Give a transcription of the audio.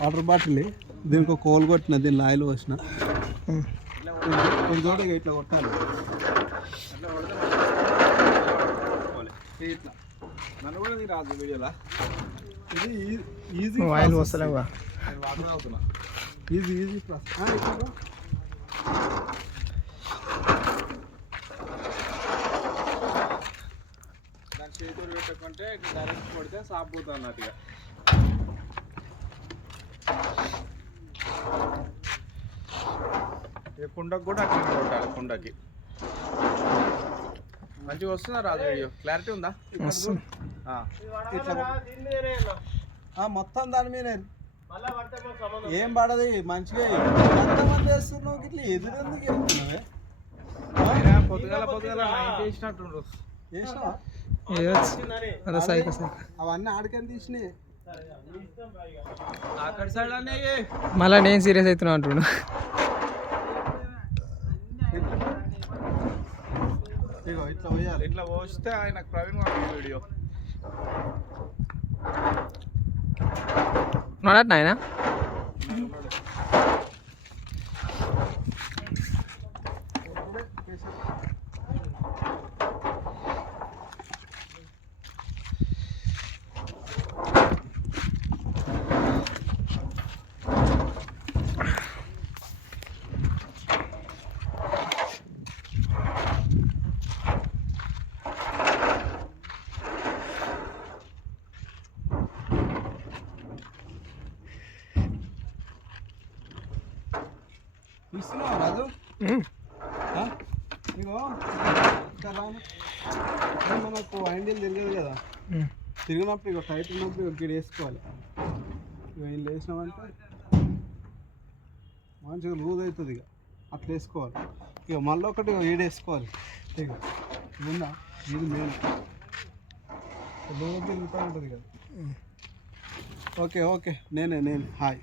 Water bottle దీనికి ఒక coal కొట్టిన దీనిలో ఆయిల్ పోసిన కొంచెం ఇట్లా కొట్టాలి. ఇట్లా నన్ను కూడా ఇది రాదు వీడియోలా. ఇది ఈజీ ఆయిల్ వస్తలేవా? నేను వాటర్ అవుతున్నా. Easy process. దాని చేతులు పెట్టకుంటే డైరెక్ట్ కొడితే సాగిపోతుంది అన్నట్టుగా. ఇక కుండకు కూడా అట్లా కొట్టాలి. కుండకి మంచిగా వస్తుందా రాదు వీడియో? క్లారిటీ ఉందా? మొత్తం దాని మీద ఏం పడదు. మంచిగా ఎంతమంది వేస్తున్నావు ఇట్లా ఎదురెందుకు వెళ్తున్నావే? పొద్దుగాల చేసినట్టుండ్రు. చేసినావా? అవన్నీ ఆడికని తీసినాయి. అక్కడ సైడ్ అన్నీ మళ్ళీ నేను సీరియస్ అవుతున్నా అంటుండు. ఇట్లా పోయాలి. ఇట్లా పోస్తే ఆయనకు ప్రవీణ్ వీడియో నడట్ నాయన. ఇస్తున్నావా రాజు? ఇగో మనకు హ్యాండిల్ తిరగదు కదా, తిరిగినప్పుడు ఇక టైట్ ఉన్నప్పుడు ఇక్కడ వేసుకోవాలి. ఇక వీళ్ళు వేసినామంటే మంచిగా లూజ్ అవుతుంది. ఇక అట్లా వేసుకోవాలి. ఇక మళ్ళీ ఒకటి వేసుకోవాలి. ఇక ముందా ఇది మెయిన్ లూజ్ తిరుగుతూ ఉంటుంది కదా. ఓకే నేనే హాయ్.